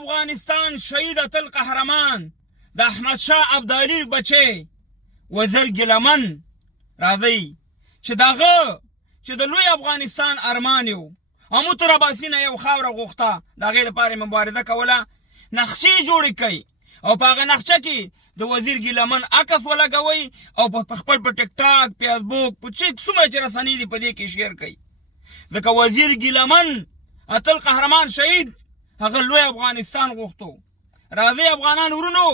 افغانستان شهید اتل قهرمان د احمد شاه ابدالي بچی وزیر ګیلمن راځي چې دغه چې د لوی افغانستان ارمان یو امو تر اباسي نه یو خاوره غوښته د هغې لپاره مبارزه کوله نقشې جوړې کوي او په هغه نقشه کې د وزیر ګیلمن عکس ولګوئ او په خپل په ټیک ټاک فیسبوک په څومره چې رسنۍ دي په دې کې شیر کوي ځکه وزیر ګیلمن اتل قهرمان شهید هغه لوی افغانستان غوښتو راځئ افغانان ورونو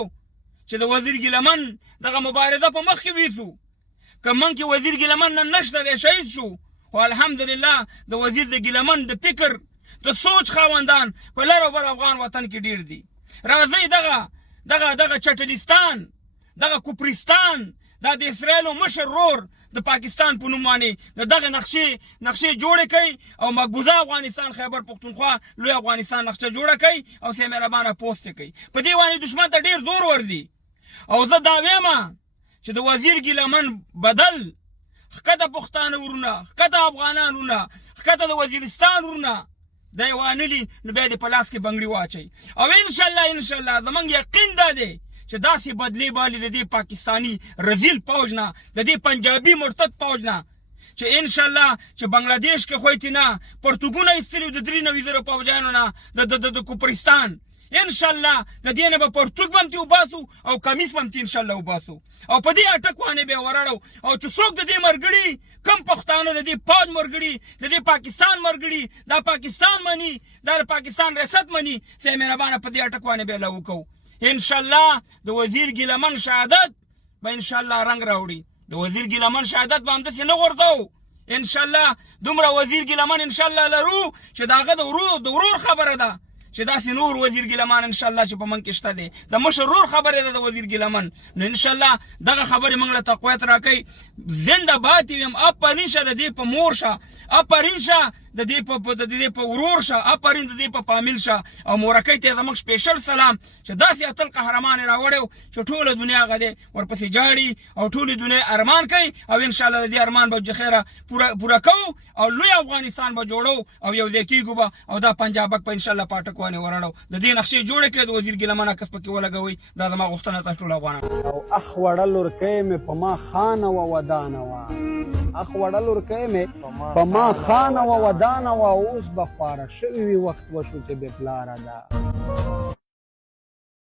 چې د وزیر ګیلمن دغه مبارزه په مخ کې ویسو که موږ کې وزیر ګیلمن نن نشته دی شهید شو خو الحمدلله د وزیر د ګیلمن د فکر د سوچ خاوندان په لر او بر افغان وطن کې ډیر دي راځئ دغه چټلستان دغه کوپرستان دا د اسرائیلو مشر رور د پاکستان په نوم باندې دغه نقشې جوړې کوي او مقبوضه افغانستان خیبر پختونخوا لوی افغانستان نقشه جوړه کوي او سه مهربانه پوسټ کوي په دې باندې دشمن ته ډیر زور وردي او زه دا وایم چې د وزیر ګیلمن بدل ښکته پښتانه ورونه ښکته افغانان ورونه ښکته د وزیرستان ورونه دا یې وانلي نو بیا دې په لاس کې بنګړي واچوي او انشاءالله زموږ یقین دا دی چې داسې بدلې بالي د دې پاکستاني رذیل فوج نه د دې پنجابي مرتد فوج نه چې انشاءالله چې بنگلادیش کې خویتي نه پرتګونه ایستلي د 93 فوجیانو نه د کوپرستان انشاءالله د دې نه به پرتګ به هم وباسو او کمیس به هم انشاءالله وباسو او په دې اټک باندې به وراړو او چې څوک د دې مرګړي کم پښتانه د دې فوج مرګړي د دې پاکستان مرګړي دا پاکستان مني دا پاکستان ریاست مني سه مهربانه په دې اټک باندې به لاو کو انشاءالله د وزیر ګیلمن شهادت به انشاءالله رنگ راوړي د وزیر ګیلمن شهادت به همداسې نه غورځو انشاءالله دومره وزیر ګیلمن انشاءالله لرو چې د هغه د ورور خبره ده چې داسې نور وزیر ګیلمن انشاءالله چې په موږ کې شته دی د مشر ورور خبرې ده د وزیر ګیلمن نو انشاءالله دغه خبرې موږ له تقویت راکوي زنده باد ویم آفرین شه د دې په مور شه آفرین شه د دې په ورور شه آفرین د دې په فامیل شه او مورکۍ ته زموږ سپیشل سلام چې داسې اتل قهرمان یې راوړی چې ټوله دنیا هغه دی ورپسې جاړي او ټولې دنیا ارمان کوي او انشاءالله د دې ارمان به خیره پوره کوو او لوی افغانستان به جوړو او یو ځای کېږو به او دا پنجابک په انشاءالله پاټک ورړو د دې نقشې جوړې کړې د وزیر ګیلمن عکس پکې ولګوئ دا زما غوښتنه تاسو ټول افغانان او اخ وړل ورکې مې په ما خانه و ودانه و اخ وړل ورکې مې په ما خانه و ودانه و اوس به خواره شوي وي وخت وشو چې بې پلاره ده